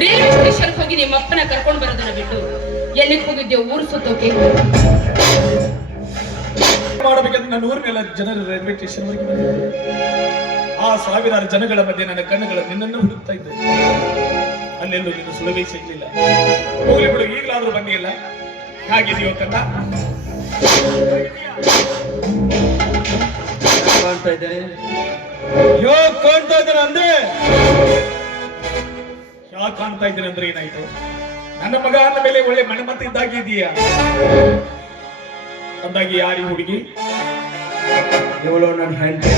Railway station ಹೋಗಿ ನಿಮ್ಮ ಅಪ್ಪನ ಕರ್ಕೊಂಡು ಬರೋದನ್ನ ಬಿಟ್ಟು ಎಲ್ಲಿಗೆ ಹೋಗಿದ್ದೆ ಊರು ಸುತ್ತೋಕೆ? ಮಾಡಬೇಕಂತ ನನ್ನ ಊರಿನೆಲ್ಲ ಜನರು ರೈಲ್ವೆ ಸ್ಟೇಷನ್ ವರೆಗೆ. ಆ ಸಾವಿರಾರು ಜನಗಳ ಮಧ್ಯೆ ನನ್ನ ಕಣ್ಣುಗಳ ನಿನ್ನನ್ನು ಹುಡುಕ್ತಾ ಇದ್ದೆ ಅಲ್ಲೆಲ್ಲೂ ನಿನ್ನ ಸುಲಭೆ ಸಿಗ್ಲಿಲ್ಲ. ಹೋಗ್ಲಿ ಬಿಡು ಈಗಲಾದ್ರೂ ಬಂದಿಲ್ಲ ಹಾಗಿದೆಯೋ ಕಣ್ಣ. ಕಾಣ್ತಾ ಇದ್ದೇನೆ. ಯೋ ಕಾಣ್ತಾ ಇದ್ದೇನೆ ಅಂದ್ರೆ? ಯಾಕೆ ಕಾಣ್ತಾ ಇದ್ದೀನಿ ಅಂದ್ರೆ ಏನಾಯ್ತು? ನನ್ನ ಮಗ ಅಂದ ಮೇಲೆ ಒಳ್ಳೆ ಮಣ್ಣಮತ್ತ ಇದ್ದಾಗಿ ಇದೆಯಾ ಅಂದಾಗಿ ಯಾರಿ ಹುಡುಗಿ? ಇವಳು ನನ್ನ ಹೆಂಡತಿ.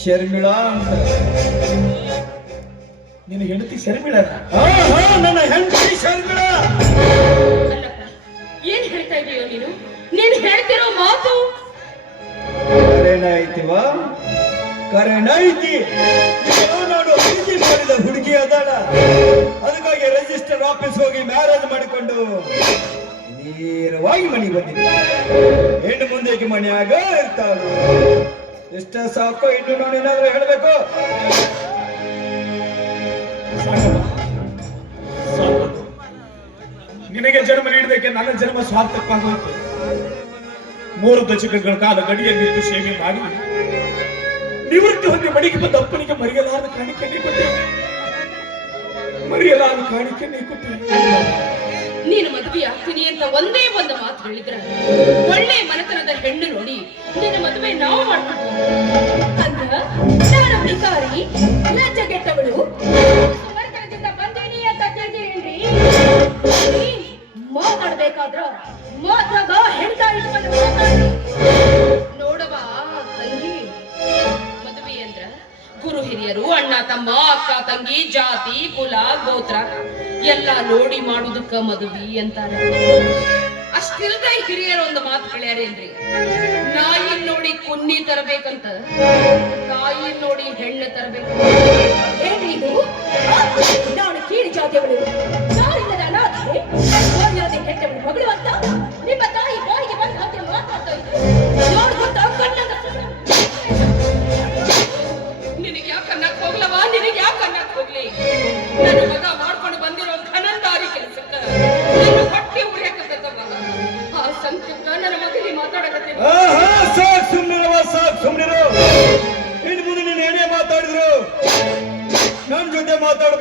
ಶರ್ಮಿಳಾ ಅಂತ. ನಿನ್ನ ಹೆಂಡತಿ ಶರ್ಮಿಳ ಹಾ, ನನ್ನ ಹೆಂಡತಿ ಶರ್ಮಿಳಾ! ಏನ್ ಹೇಳ್ತಾ ಇದೀಯೋ ನೀನು? ನೀನ್ ಹೇಳ್ತಿರೋ ಮಾತು? ಕರೆನಾಯ್ತಿವ ಕರೆನೈತಿ ಐತಿ. ಪ್ರೀತಿ ಮಾಡಿದ ಹುಡುಗಿ ಅದಾಳ. ಅದಕ್ಕಾಗಿ ರಿಜಿಸ್ಟರ್ ಆಫೀಸ್ ಹೋಗಿ ಮ್ಯಾರೇಜ್ ಮಾಡಿಕೊಂಡು ನೇರವಾಗಿ ಮನೆಗೆ ಬಂದಿದ್ದೆ. ಹೆಣ್ಣು ಮುಂದೆಗೆ ಮನೆಯಾಗ ಇರ್ತಾಳು. ಎಷ್ಟ ಸಾಕು, ಇನ್ನು ನಾನು ಏನಾದ್ರೂ ಹೇಳ್ಬೇಕು? ನಿನಗೆ ಜನ್ಮ ನೀಡಬೇಕೆ, ನನ್ನ ಜನ್ಮ ಸ್ವಾರ್ಥಕ್ಕಾಗೋಯ್ತು. ಮೂರು ದಶಕಗಳ ಕಾಲ ಗಡಿಯಲ್ಲಿ ಸೇವೆ ಮಾಡಿ. ನಿವೃತ್ತಿ ಹೊಂದಿ ಮಡಿಗೆ ಬಂದ ಅಪ್ಪನಿಗೆ ಮರೆಯಲಾದ ಕಾಣಿಕೆ ನೀಡುತ್ತೆ ಮರೆಯಲಾದ ಕಾಣಿಕೆ ನೀ ಕೊಟ್ಟೆ. ನೀನು ಮದುವೆ ಆಗ್ತೀನಿ ಅಂತ ಒಂದೇ ಒಂದು ಮಾತು ಹೇಳಿದ್ರೆ? ಒಳ್ಳೆ ಮನೆತನದ ಹೆಣ್ಣು ನೋಡಿ ನಿನ್ನ ಮದುವೆ ನಾವು ಮಾಡ್ಕೊಂಡು ಅಂದ್ರ ಎಲ್ಲ ನೋಡಿ ಮಾಡುದಕ್ಕ ಮದುವೆ ಅಂತಾರ. ಅಷ್ಟಿಲ್ದ ಹಿರಿಯರು ಒಂದು ಮಾತು ಕೇಳ್ಯಾರೇನ್ರಿ ನಾಯಿ ನೋಡಿ ಕುನ್ನಿ ತರಬೇಕಂತ, ತಾಯಿ ನೋಡಿ ಹೆಣ್ಣು ತರಬೇಕು. ಏನ್ರಿ ಇದು? ನಾನು ಕೀಳು ಜಾತಿಯವಳು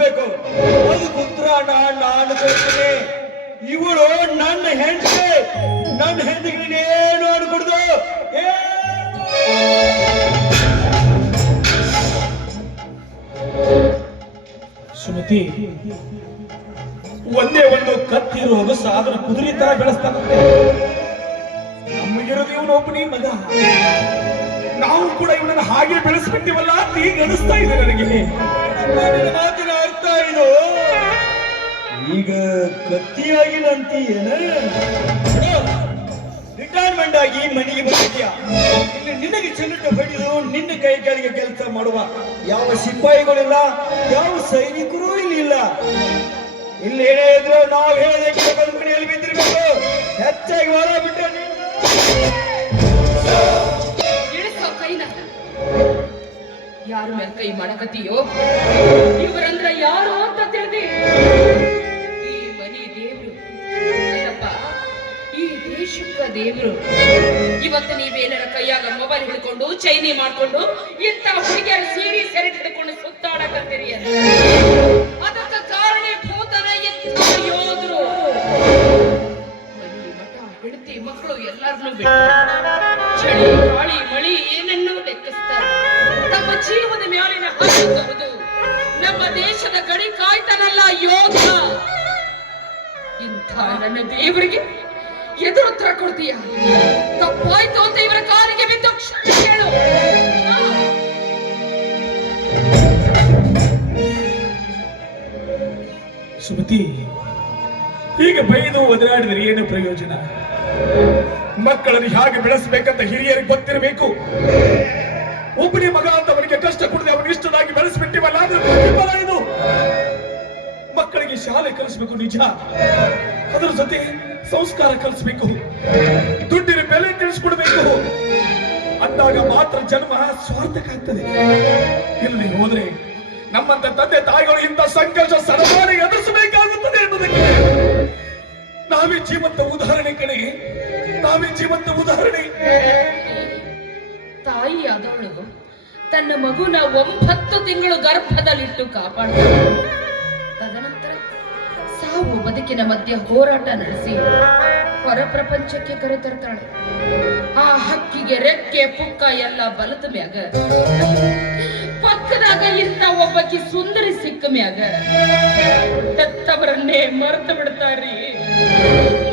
ಮಾತಾಡ್ಬೇಕು ಒಂದು ಪುತ್ರ ನಾನ್ ಕೊಡ್ತೀನಿ ಇವಳು ನನ್ನ ಹೆಂಡತಿ. ನನ್ನ ಹೆಂಡತಿಗೆ ಏನು ಅನ್ಕೊಡ್ದು ಸುಮತಿ ಒಂದೇ ಒಂದು ಕತ್ತಿರುವುದು ಸಾಧನ ಕುದುರೆ ತರ ಬೆಳೆಸ್ತಾನಂತೆ. ನಮಗಿರೋದು ಇವನು ಒಬ್ಬನೇ ಮಗ. ನಾವು ಕೂಡ ಇವನನ್ನು ಹಾಗೆ ಬೆಳೆಸ್ಬಿಟ್ಟಿವಲ್ಲ ಅಂತ ಈಗ ಅನಿಸ್ತಾ ಇದೆ ನನಗೆ. ಅರ್ಥ ಇದು? ಈಗ ಕತ್ತಿಯಾಗಿ ನಂತೀಯೇನ ರಿಟೈರ್ಮೆಂಟ್ ಆಗಿ ಮನೆಗೆ ಬಂದಿದ್ಯಾ? ಇಲ್ಲಿ ನಿನಗೆ ಚೆನ್ನಟ್ಟು ಬಡಿದು ನಿನ್ನ ಕೈ ಕೆಳಗೆ ಕೆಲಸ ಮಾಡುವ ಯಾವ ಸಿಪಾಯಿಗಳಿಲ್ಲ, ಯಾವ ಸೈನಿಕರು ಇಲ್ಲಿ ಇಲ್ಲ. ಇಲ್ಲಿ ಏನೇ ಇದ್ರು ನಾವು ಹೇಳೋದಕ್ಕೆ ಬಂದ ಮನೆಯಲ್ಲಿ ಬಿದ್ದಿರ್ಬೇಕು. ಹೆಚ್ಚಾಗಿ ಹೊರ ಕೈನ. ಯಾರ ಮೇಲೆ ಕೈ ಮಾಡಕತ್ತೀಯೋ? ದೇವ್ರು. ಇವತ್ತು ನೀವೇನರ ಕೈಯಾಗ ಮೊಬೈಲ್ ಹಿಡ್ಕೊಂಡು, ಚೈನಿ ಮಾಡ್ಕೊಂಡು, ಇಂಥ ಹುಡುಗಿಯರ ಸೀರಿ ಸೆರೆ ಹಿಡ್ಕೊಂಡು ಸುತ್ತಾಡಕತ್ತೀರಿ ಅಂತ. ಕಾರಣ ಭೂತನ ಇಂಥ ಯೋಧರು. ಹೆಂಡತಿ, ಮಕ್ಕಳು ಎಲ್ಲಾರನ್ನೂ ಚಳಿ, ಗಾಳಿ, ಮಳಿ ಏನನ್ನೂ ಲೆಕ್ಕಿಸ್ತಾರೆ. ತಮ್ಮ ಜೀವದ ಮ್ಯಾಲಿನ ಹಕ್ಕು ತಗೆದು ನಮ್ಮ ದೇಶದ ಗಡಿ ಕಾಯ್ತಾನಲ್ಲ ಯೋಧ. ಇಂಥ ನನ್ನ ದೇವರಿಗೆ ಎದುರುತ್ತರ ಕೊಡ್ತೀಯ? ತಪ್ಪಾಯ್ತು ಅಂತ ಇವರ ಕಾಲಿಗೆ ಬಿದ್ದು ಕೇಳು. ಸುಮತಿ, ಹೀಗೆ ಬೈದು ಒದರಾಡಿದರೆ ಏನು ಪ್ರಯೋಜನ? ಮಕ್ಕಳನ್ನು ಹೇಗೆ ಬೆಳೆಸಬೇಕಂತ ಹಿರಿಯರಿಗೆ ಗೊತ್ತಿರಬೇಕು? ಒಬ್ಬನೇ ಮಗ ಅಂತ ಅವನಿಗೆ ಕಷ್ಟ ಕೊಡದೆ ಅವನು ಇಷ್ಟದಾಗಿ ಬೆಳೆಸ್ಬಿಟ್ಟಿವಲ್ಲ ಅಂದ್ರೆ ಶಾಲೆ ಕಲಿಸ್ಬೇಕು, ನಿಜ? ಅದರ ಜೊತೆ ಸಂಸ್ಕಾರ ಕಲಿಸ್ಬೇಕು. ದುಡ್ಡಿನ ಬೆಲೆ ತಿಳಿಸ್ಕೊಡ್ಬೇಕು. ಅಂದಾಗ ಮಾತ್ರ ಜನ್ಮ ಸ್ವಾರ್ಥಕ ಆಗ್ತದೆ. ಇಲ್ಲಿ ಹೋದ್ರೆ ನಮ್ಮಂತ ತಂದೆ ತಾಯಿಗಳು ಇಂಥ ಸಂಕಷ್ಟ ಸರಬಾರಿ ಎದುರಿಸಬೇಕಾಗುತ್ತದೆ ಎನ್ನುವುದಕ್ಕೆ ನಾವೇ ಜೀವಂತ ಉದಾಹರಣೆ ಕಣೆ. ನಾವೇ ಜೀವಂತ ಉದಾಹರಣೆ. ತಾಯಿ ತಾಯಿಯಾದವಳು ತನ್ನ ಮಗುನ ಒಂಬತ್ತು ತಿಂಗಳು ಗರ್ಭದಲ್ಲಿಟ್ಟು ತದನಂತರ ಬದುಕಿನ ಮಧ್ಯೆ ಹೋರಾಟ ನಡೆಸಿ ಹೊರ ಪ್ರಪಂಚಕ್ಕೆ ಕರೆತರ್ತಾಳೆ. ಆ ಹಕ್ಕಿಗೆ ರೆಕ್ಕೆ, ಪುಕ್ಕ ಎಲ್ಲ ಬಲದ ಮ್ಯಾಗ. ಪಕ್ಕದಾಗ ಇಂತ ಒಬ್ಬಕಿ ಸುಂದರಿ ಸಿಕ್ಕ ಮ್ಯಾಗ. ತತ್ತವರನ್ನೇ ಮರೆತು ಬಿಡ್ತಾರಿ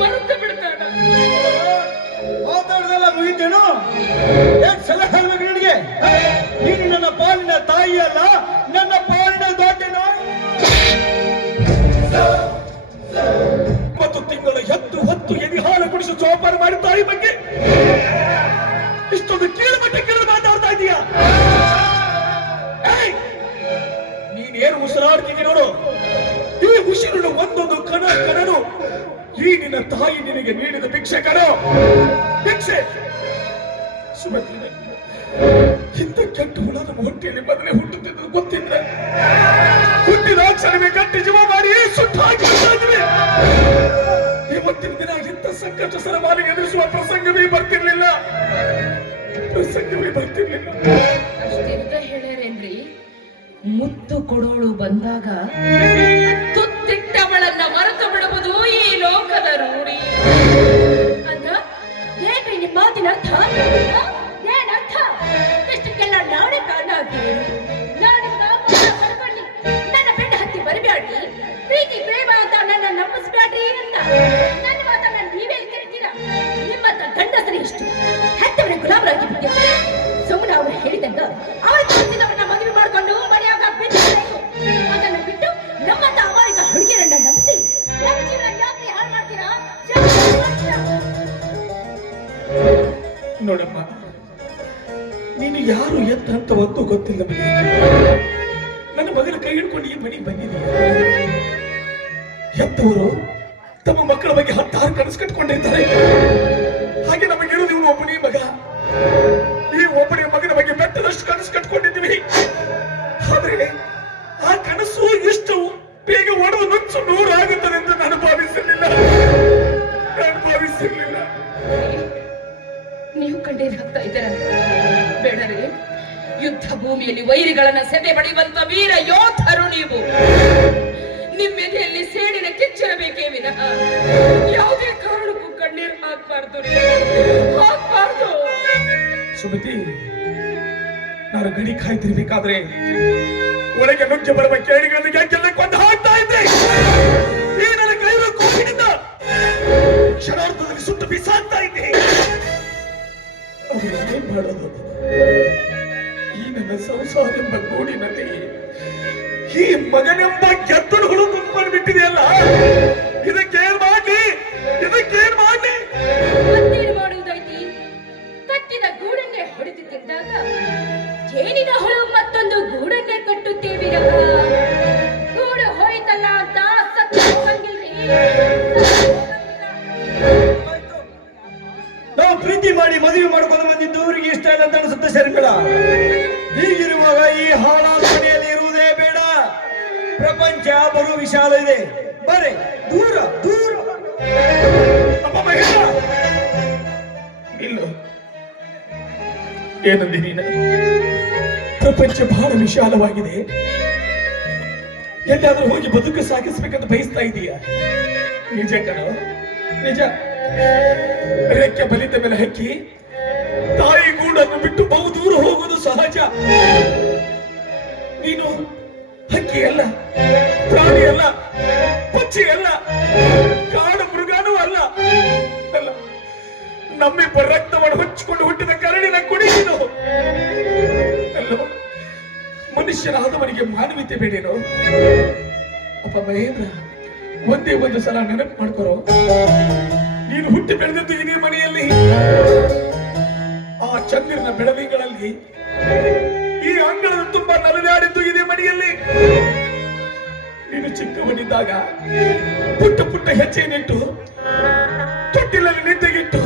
ಮರೆತು ಬಿಡ್ತಾರ ಮುಗಿತೇನು? ಏನ್ ಸಲ ಹೇಳ್ಬೇಕು ನಿನಗೆ? ನೀನು ನನ್ನ ಪಾಲಿನ ತಾಯಿ ಅಲ್ಲ ನನ್ನ ಕುಡಿಸಿ ಜೋಪಾನ ಮಾಡಿ ತಾಯಿ ಬಗ್ಗೆ ಇಷ್ಟೊಂದು ಕೀಳು ಮಟ್ಟ ಕೀಳು ಮಾತಾಡ್ತಾ ಇದೀಯಾ! ನೀನೇನು ಉಸಿರಾಡ್ತಿದ್ದಿ ನೋಡು ಈ ಉಸಿರು ಒಂದೊಂದು ಕಣ ಕಣನು ಈ ನಿನ್ನ ತಾಯಿ ನಿನಗೆ ನೀಡಿದ ಭಿಕ್ಷೆ ಕಣ ಭಿಕ್ಷೆ ಸುಮತಿ ಇಂಥ ಕೆಟ್ಟ ಹುಳ ನಮ್ಮ ಹೊಟ್ಟೆಯಲ್ಲಿ ಮೊದಲೇ ಹುಟ್ಟುತ್ತಿದ್ದು ಗೊತ್ತಿದ್ರೆ ಹುಟ್ಟಿದ ಕ್ಷಣವೇ ಕಟ್ಟಿ ಜೀವ ಮಾಡಿ ಸುಟ್ಟಾಗಿ. ಇವತ್ತಿನ ದಿನ ಸಂಕಟ ಸರಮಾರಿ ಎದುರಿಸುವ ಪ್ರಸಂಗವೇ ಬರ್ತಿರ್ಲಿಲ್ಲ. ಪ್ರಸಂಗವೇ ಬರ್ತಿರ್ಲಿಲ್ಲ. ಅಷ್ಟಿರ್ದ ಹೇಳ್ಯಾರೇನ್ರಿ? ಮುತ್ತು ಕೊಡೋಳು ಬಂದಾಗ ತುತ್ತಿಟ್ಟವಳನ್ನ ಮರೆತು ಬಿಡುವುದು ಈ ಲೋಕದ ರೂಢಿ. ಅಂದ್ರ ಏನ್ರಿ ನಿಮ್ಮ ಮಾತಿನ ಅರ್ಥ? ಏನರ್ಥ ಇಷ್ಟಕ್ಕೆಲ್ಲ ನಾಳೆ ಕಾರಣ ಆಗ್ತೀನಿ ಮದುವೆ ಬಿಟ್ಟು ಜೀವನ ನೋಡಮ್ಮ ನೀನು ಯಾರು ಎತ್ತ ಅಂತ ಒಂದು ಗೊತ್ತಿಲ್ಲ ನನ್ನ ಮಗನ ಕೈ ಹಿಡ್ಕೊಂಡು ಈ ಮನೆಗೆ ಬಂದಿದ್ದೀಯ? ಎತ್ತವರು ತಮ್ಮ ಮಕ್ಕಳ ಬಗ್ಗೆ ಹತ್ತಾರು ಕನಸು ಕಟ್ಕೊಂಡಿರ್ತಾರೆ ಹಾಗೆ ನಮಗಿರೋದು ಇವನು ಒಬ್ಬನೇ ಮಗ. ಈ ಒಬ್ಬನೇ ಮಗನ ಕನಸು ಕಟ್ಕೊಂಡಿದ್ವಿ ಆದ್ರೆ ಆ ಕನಸು ಎಷ್ಟು ಬೇಗ ಒಡೆದು ನುಚ್ಚು ನೂರಾಗುತ್ತದೆ ಎಂದು ನಾನು ಭಾವಿಸಿರ್ಲಿಲ್ಲ. ನಾನು ಭಾವಿಸಿರ್ಲಿಲ್ಲ. ನೀವು ಕಣ್ಣೀರಾಗ್ತಾ ಇದ್ದೀರ? ಬೇಡರೆ ಯುದ್ಧ ಭೂಮಿಯಲ್ಲಿ ವೈರಿಗಳನ್ನ ಸೆದೆ ಬಡಿಯುವಂತ ವೀರ ಯೋಧರು ನೀವು. ನಿಮ್ಮೆದೆಯಲ್ಲಿ ಸೇಡಿನ ಕಿಚ್ಚಿರಬೇಕೇ ವಿನಃ. ಯಾವುದೇ ಕಾರಣಕ್ಕೂ ಕಣ್ಣೀರು ಹಾಕ್ಬಾರ್ದು. ಹಾಕ್ಬಾರ್ದು. ಸುಮತಿ ನಾನು ಗಡಿ ಕಾಯ್ತಿರ್ಬೇಕಾದ್ರೆ ಒಳಗೆ ನುಗ್ಗಿ ಬರುವ ಕೇಳಿಗಳನ್ನು ಯಾಕೆಲ್ಲ ಕೊಂಡು ಹಾಕ್ತಾ ಈ ಸುಟ್ಟು ಬಿಸಾಕ್ತಾ ಈ ನನ್ನ ಸಂಸಾರ ಎಂಬ ಗೋಡಿನಲ್ಲಿ ಈ ಮಗನೆಂಬ ಗೆದ್ದಲು ಹುಳು ಬಿಟ್ಟಿದೆಯಲ್ಲ? ಏನಂದಿ ಪ್ರಪಂಚ ಬಹಳ ವಿಶಾಲವಾಗಿದೆ. ಎಲ್ಲಾದ್ರೂ ಹೋಗಿ ಬದುಕು ಸಾಗಿಸ್ಬೇಕಂತ ಬಯಸ್ತಾ ಇದೀಯ? ನಿಜ ಕಣೋ, ನಿಜ. ರೆಕ್ಕೆ ಬಲಿತ ಮೇಲೆ ಹಕ್ಕಿ, ತಾಯಿ ಗೂಡನ್ನು ಬಿಟ್ಟು ಬಹುದೂರ ಹೋಗುವುದು ಸಹಜ. ನೀನು ಹಕ್ಕಿ ಅಲ್ಲ, ಪ್ರಾಣಿ ಅಲ್ಲ, ಪಕ್ಷಿ ಅಲ್ಲ, ಕಾಡು ಮೃಗಾನೂ ಅಲ್ಲ. ಅಲ್ಲ ನಮ್ಮಿಬ್ಬ ಹುಟ್ಟಿದ ಕರಡಿನ ಕುಡಿ ನೀನು. ಮನುಷ್ಯನಾದವನಿಗೆ ಮಾನವೀಯತೆ ಬೇಡೇನೋ? ಅಪ್ಪ ಮಹೇಂದ್ರ, ಒಂದೇ ಒಂದು ಸಲ ನೆನಪು ಮಾಡ್ಕೊರೋ. ನೀನು ಹುಟ್ಟಿ ಬೆಳೆದದ್ದು ಇದೇ ಮನೆಯಲ್ಲಿ. ಆ ಚಂದಿರನ ಬೆಳದಿಂಗಳಲ್ಲಿ ಈ ಅಂಗಳದ ತುಂಬಾ ನಲಿದಾಡಿದ್ದು ಇದೇ ಮನೆಯಲ್ಲಿ. ನೀನು ಚಿಕ್ಕವನಿದ್ದಾಗ ಪುಟ್ಟ ಪುಟ್ಟ ಹೆಜ್ಜೆಯನ್ನಿಟ್ಟು, ತೊಟ್ಟಿಲಲ್ಲಿ ನಿದ್ದೆಗಿಟ್ಟು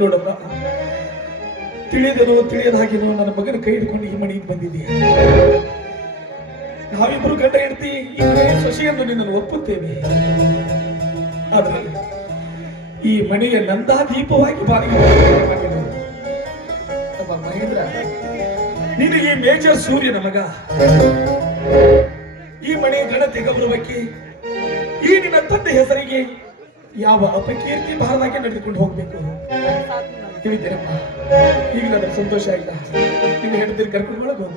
ನೋಡಪ್ಪ. ತಿಳಿದನೋ ತಿಳಿಯದ ಹಾಗೆನೋ ನನ್ನ ಮಗನ ಕೈ ಹಿಡ್ಕೊಂಡು ಈ ಮನೆಗೆ ಬಂದಿದ್ದೀಯ. ನಾವಿಬ್ರು ಗಂಡ ಹಿಡ್ತಿ ಮನೆಯ ಸೊಸೆಯನ್ನು ನಿನ್ನನ್ನು ಒಪ್ಪುತ್ತೇವೆ. ಆದ್ರೆ ಈ ಮನೆಯ ನಂದಾ ದೀಪವಾಗಿ. ಅಪ್ಪ ಮಹೇಂದ್ರ ನೀನು ಈ ಮೇಜರ್ ಸೂರ್ಯನ ಮಗ. ಈ ಮನೆಯ ಘನತೆ ಗೌರವಕ್ಕೆ ಈ ನಿನ್ನ ತಂದೆ ಹೆಸರಿಗೆ ಯಾವ ಅಪಕೀರ್ತಿ ಬಾರದಾಗೆ ನಡೆದುಕೊಂಡು ಹೋಗ್ಬೇಕು? ತಿಳಿದಿರಪ್ಪ. ಈಗ ನನಗೆ ಸಂತೋಷ ಆಯ್ತಾ? ನಿನ್ನ ಹೇಳ್ತೀರಿ ಕರ್ಕೊಂಡು ಹೋಗು.